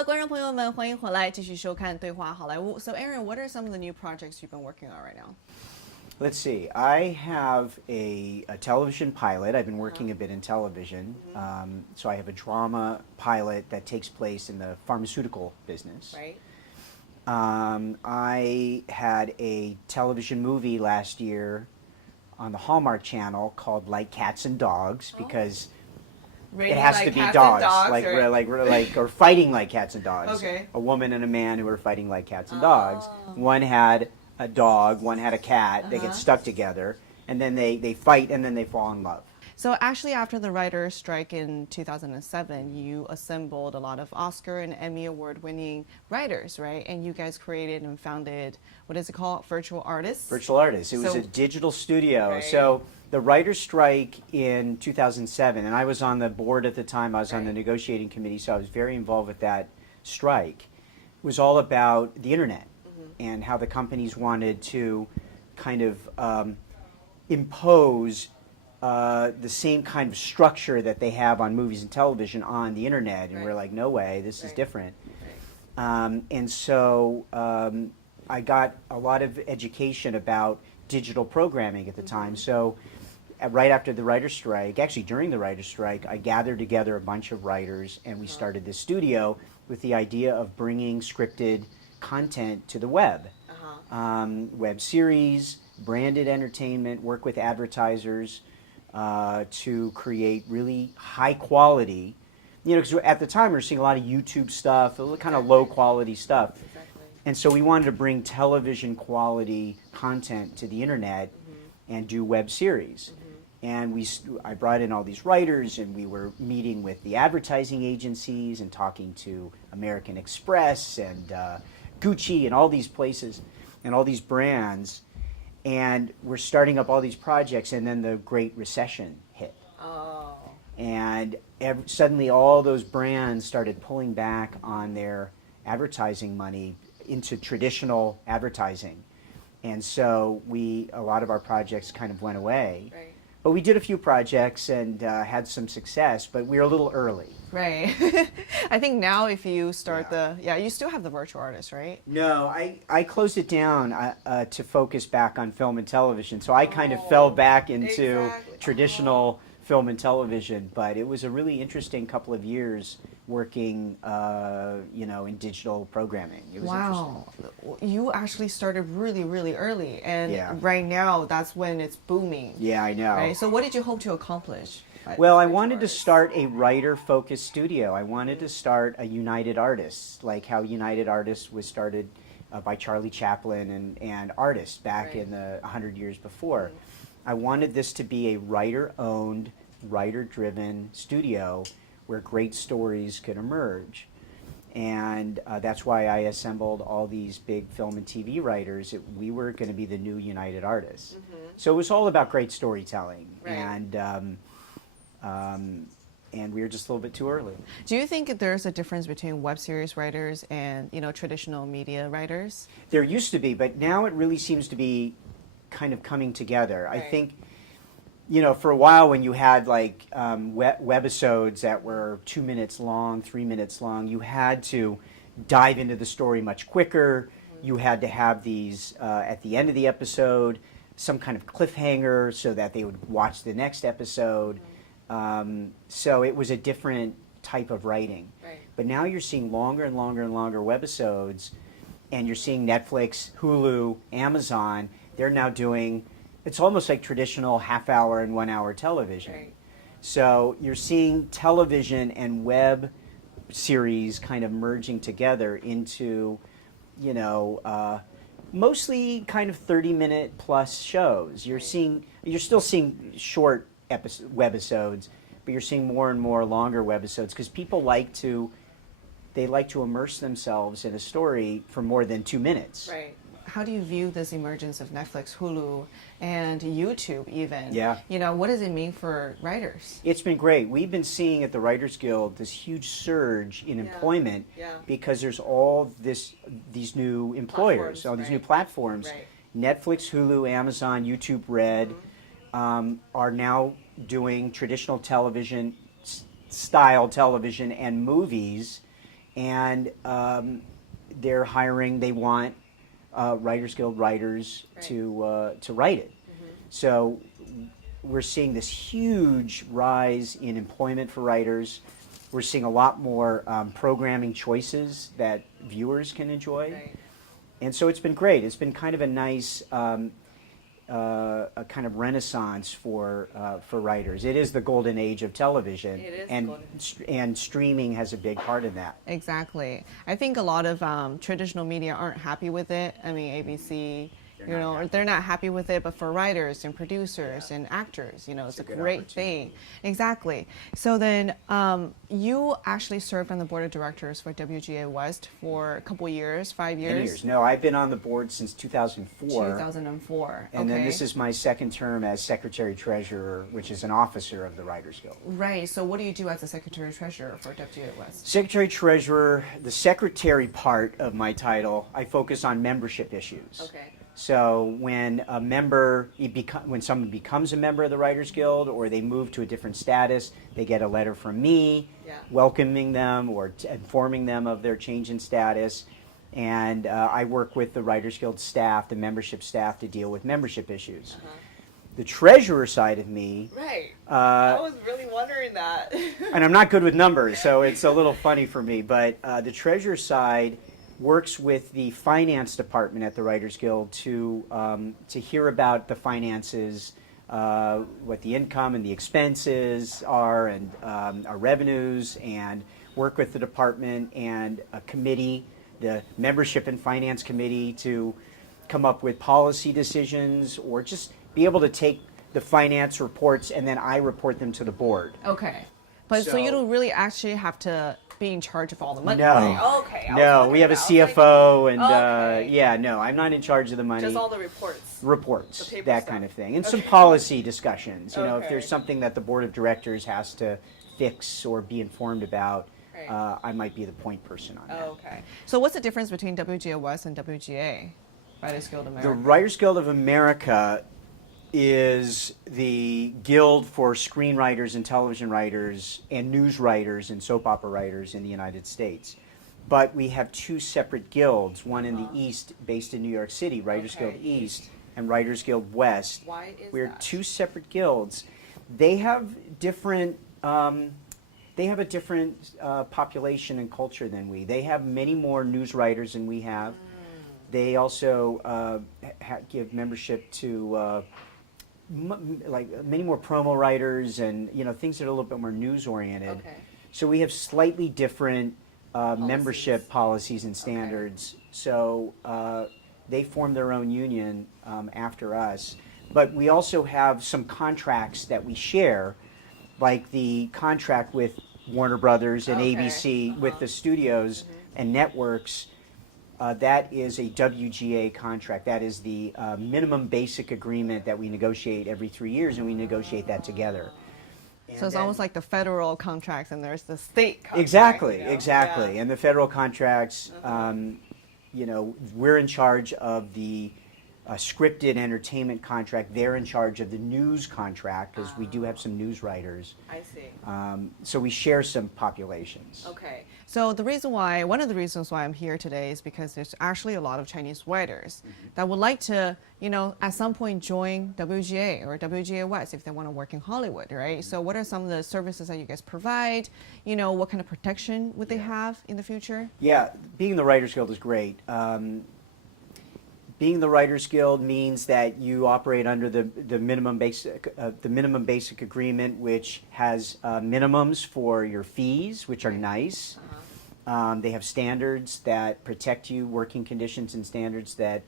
了，观众朋友们，欢迎回来，继续收看《对话好莱坞》。So, Aaron, what are some of the new projects you've been working on right now? Let's see. I have a television pilot. I've been working a bit in television. So I have a drama pilot that takes place in the pharmaceutical business. Right. I had a television movie last year on the Hallmark Channel called Like Cats and Dogs because Rating it has like to be cats dogs, and dogs, like or fighting like cats and dogs. Okay. A woman and a man who are fighting like cats and dogs. One had a dog, one had a cat. They get stuck together, and then they fight, and then they fall in love. So actually, after the writer's strike in 2007, you assembled a lot of Oscar and Emmy award-winning writers, right? And you guys created and founded, what is it called, Virtual Artists? Virtual Artists. It was a digital studio. Right. So the writer's strike in 2007, and I was on the board at the time. I was on the negotiating committee, so I was very involved with that strike. It was all about the internet and how the companies wanted to kind of impose the same kind of structure that they have on movies and television on the internet, and we're like, no way, this is different. And so I got a lot of education about digital programming at the time. So right after the writer's strike, actually during the writer's strike, I gathered together a bunch of writers, and we started this studio with the idea of bringing scripted content to the web. Web series, branded entertainment, work with advertisers, to create really high quality, because at the time we were seeing a lot of YouTube stuff, kind of low quality stuff. And so we wanted to bring television quality content to the internet and do web series. And I brought in all these writers, and we were meeting with the advertising agencies and talking to American Express and Gucci and all these places and all these brands. And we're starting up all these projects, and then the Great Recession hit. Oh. And suddenly all those brands started pulling back on their advertising money into traditional advertising. And so a lot of our projects kind of went away. Right. But we did a few projects and had some success, but we were a little early. Right. I think now if you start you still have the Virtual Artists, right? No, I closed it down to focus back on film and television. So I kind of fell back into traditional film and television, but it was a really interesting couple of years working, in digital programming. It was interesting. You actually started really, really early, and right now that's when it's booming. Yeah, I know. Right? So what did you hope to accomplish? Well, I wanted to start a writer-focused studio. I wanted to start a United Artists, like how United Artists was started by Charlie Chaplin and artists back in the 100 years before. I wanted this to be a writer-owned, writer-driven studio where great stories could emerge. And that's why I assembled all these big film and TV writers. We were going to be the new United Artists. So it was all about great storytelling. And we were just a little bit too early. Do you think there's a difference between web series writers and traditional media writers? There used to be, but now it really seems to be kind of coming together. I think, for a while when you had like webisodes that were 2 minutes long, 3 minutes long, you had to dive into the story much quicker. You had to have these at the end of the episode, some kind of cliffhanger so that they would watch the next episode. So it was a different type of writing. Right. But now you're seeing longer and longer and longer webisodes, and you're seeing Netflix, Hulu, Amazon. They're now doing, it's almost like traditional half-hour and 1 hour television. Right. So you're seeing television and web series kind of merging together into, mostly kind of 30-minute plus shows. You're still seeing short webisodes, but you're seeing more and more longer webisodes because people like to immerse themselves in a story for more than 2 minutes. Right. How do you view this emergence of Netflix, Hulu, and YouTube even? Yeah. What does it mean for writers? It's been great. We've been seeing at the Writers Guild this huge surge in employment because there's all these new employers, all these new platforms. Right. Netflix, Hulu, Amazon, YouTube Red are now doing traditional television, style television and movies and they're hiring. They want Writers Guild writers to write it. So we're seeing this huge rise in employment for writers. We're seeing a lot more programming choices that viewers can enjoy. Right. And so it's been great. It's been kind of a nice a kind of renaissance for writers. It is the golden age of television. It is and the golden and streaming has a big part in that. Exactly. I think a lot of traditional media aren't happy with it. I mean, ABC, they're not happy with it, but for writers and producers and actors, it's a good great thing. Exactly. So then you actually served on the board of directors for WGA West for a couple years, 5 years? 10 years. No, I've been on the board since 2004. 2004. And then this is my second term as secretary-treasurer, which is an officer of the Writers Guild. Right. So what do you do as a secretary-treasurer for WGA West? Secretary-treasurer, the secretary part of my title, I focus on membership issues. Okay. So when when someone becomes a member of the Writers Guild or they move to a different status, they get a letter from me welcoming them or informing them of their change in status. And I work with the Writers Guild staff, the membership staff, to deal with membership issues. The treasurer side of me... Right. I was really wondering that. And I'm not good with numbers, so it's a little funny for me. But the treasurer side works with the finance department at the Writers Guild to hear about the finances, what the income and the expenses are, and our revenues, and work with the department and a committee, the membership and finance committee, to come up with policy decisions or just be able to take the finance reports and then I report them to the board. Okay. But so you don't really actually have to be in charge of all the money. No. Right? Okay. No, we have a CFO and okay. No, I'm not in charge of the money. Just all the reports. Reports, The paper that stuff. kind of thing. And some policy discussions. If Okay. there's something that the board of directors has to fix or be informed about, Right. I might be the point person on that. Okay. So what's the difference between WGA West and WGA, Writers Guild America? The Writers Guild of America is the guild for screenwriters and television writers and news writers and soap opera writers in the United States. But we have two separate guilds, one in the East based in New York City, Writers Guild East, and Writers Guild West. Why is We're that? two separate guilds. They have different population and culture than we. They have many more news writers than we have. They also give membership to many more promo writers and things that are a little bit more news oriented. Okay. So we have slightly different membership policies and standards. So they form their own union after us. But we also have some contracts that we share, like the contract with Warner Brothers and ABC with the studios and networks. That is a WGA contract. That is the minimum basic agreement that we negotiate every 3 years, and we negotiate that together. So it's almost like the federal contracts and there's the state contracts. Exactly, Yeah. exactly. And the federal contracts, we're in charge of the scripted entertainment contract. They're in charge of the news contract because we do have some news writers. I see. So we share some populations. Okay. So one of the reasons why I'm here today is because there's actually a lot of Chinese writers that would like to, at some point join WGA or WGA West if they want to work in Hollywood, right? So what are some of the services that you guys provide? What kind of protection would they have in the future? Yeah, being the Writers Guild is great. Being the Writers Guild means that you operate under the minimum basic agreement, which has minimums for your fees, which are nice. They have standards that protect you, working conditions and standards that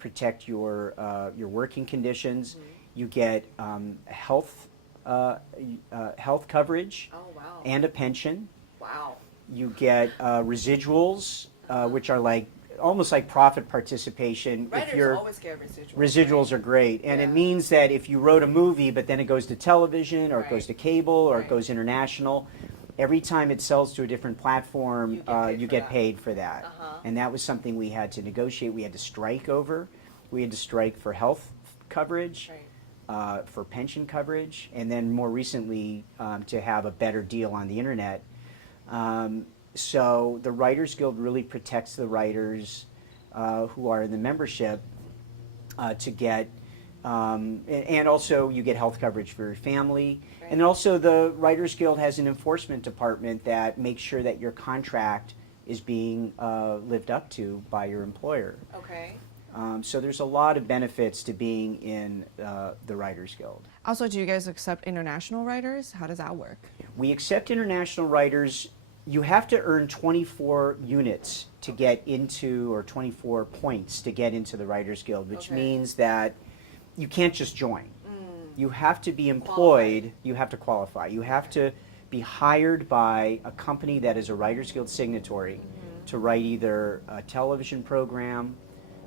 protect your working conditions. You get health coverage and a pension. Wow. You get residuals, which are almost like profit participation. Writers always get residuals. Residuals are great, and it means that if you wrote a movie but then it goes to television or it goes to cable or it goes international, every time it sells to a different platform, you get paid for that. And that was something we had to negotiate. We had to strike over. We had to strike for health coverage, for pension coverage, and then more recently to have a better deal on the internet. So the Writers Guild really protects the writers who are in the membership to get, and also you get health coverage for your family. Right. And also the Writers Guild has an enforcement department that makes sure that your contract is being lived up to by your employer. Okay. So there's a lot of benefits to being in the Writers Guild. Also, do you guys accept international writers? How does that work? We accept international writers. You have to earn 24 units to get into, or 24 points to get into the Writers Guild, which means that you can't just join. You have to be employed. You have to qualify. You have to be hired by a company that is a Writers Guild signatory to write either a television program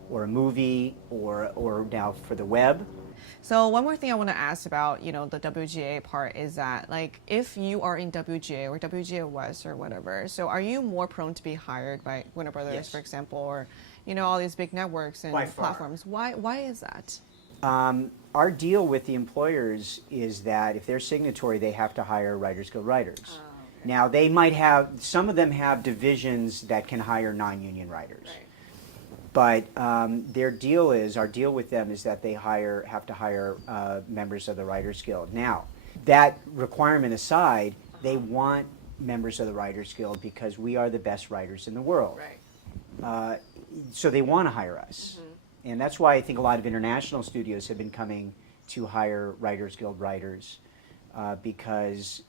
or a movie or now for the web. So one more thing I want to ask about, the WGA part is that, like, if you are in WGA or WGA West or whatever, so are you more prone to be hired by Warner Brothers, Yes. for example, or, all these big networks and By far. platforms? Why is that? Our deal with the employers is that if they're signatory, they have to hire Writers Guild writers. Okay. Now, they might have, some of them have divisions that can hire non-union writers. Right. But our deal with them is that they have to hire members of the Writers Guild. Now, that requirement aside, they want members of the Writers Guild because we are the best writers in the world. Right. So they want to hire us. And that's why I think a lot of international studios have been coming to hire Writers Guild writers because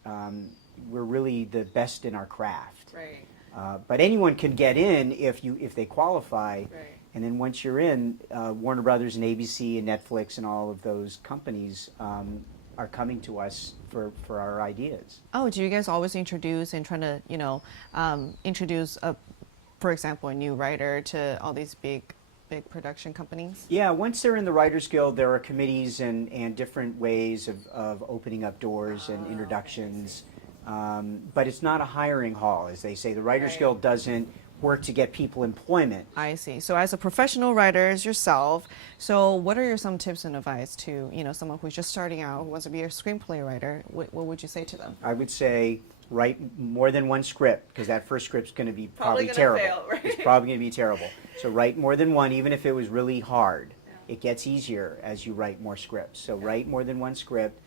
we're really the best in our craft. Right. But anyone can get in if they qualify. Right. And then once you're in, Warner Brothers and ABC and Netflix and all of those companies are coming to us for our ideas. Oh, do you guys always introduce and trying to, introduce, for example, a new writer to all these big production companies? Yeah, once they're in the Writers Guild, there are committees and different ways of opening up doors and introductions. But it's not a hiring hall, as they say. The Writers Guild doesn't work to get people employment. I see. So as a professional writer as yourself, so what are some tips and advice to, someone who's just starting out, who wants to be a screenplay writer? What would you say to them? I would say write more than one script, because that first script's going to be probably terrible. Fail, right? It's probably going to be terrible. So write more than one, even if it was really hard. Yeah. It gets easier as you write more scripts. So write more than one script.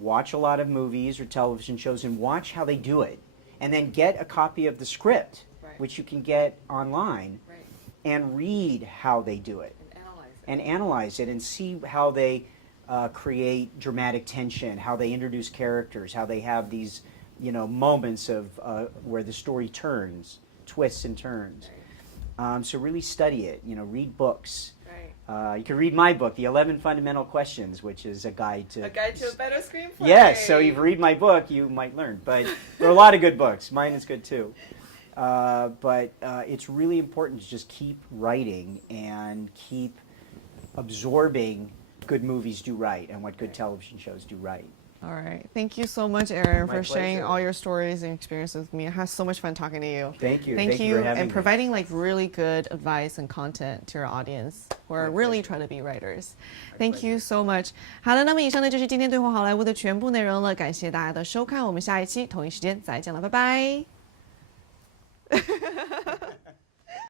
Watch a lot of movies or television shows and watch how they do it. And then get a copy of the script, which you can get online, and read how they do it. And analyze it and see how they create dramatic tension, how they introduce characters, how they have these moments of where the story twists and turns. So really study it, read books. You can read my book, The 11 Fundamental Questions, which is a guide to... A guide to a better screenplay. Yes, so if you read my book, you might learn. But there are a lot of good books. Mine is good too. But it's really important to just keep writing and keep absorbing good movies do right and what good television shows do right. All right. Thank you so much, Aaron, My for sharing pleasure. all your stories and experiences with me. I had so much fun talking to you. Thank you. Thank you for having and me. providing really good advice and content to our audience who are My really pleasure. trying to be writers. My Thank you pleasure. so much. 好的，那么以上呢就是今天对话好莱坞的全部内容了，感谢大家的收看，我们下一期同一时间再见了，拜拜。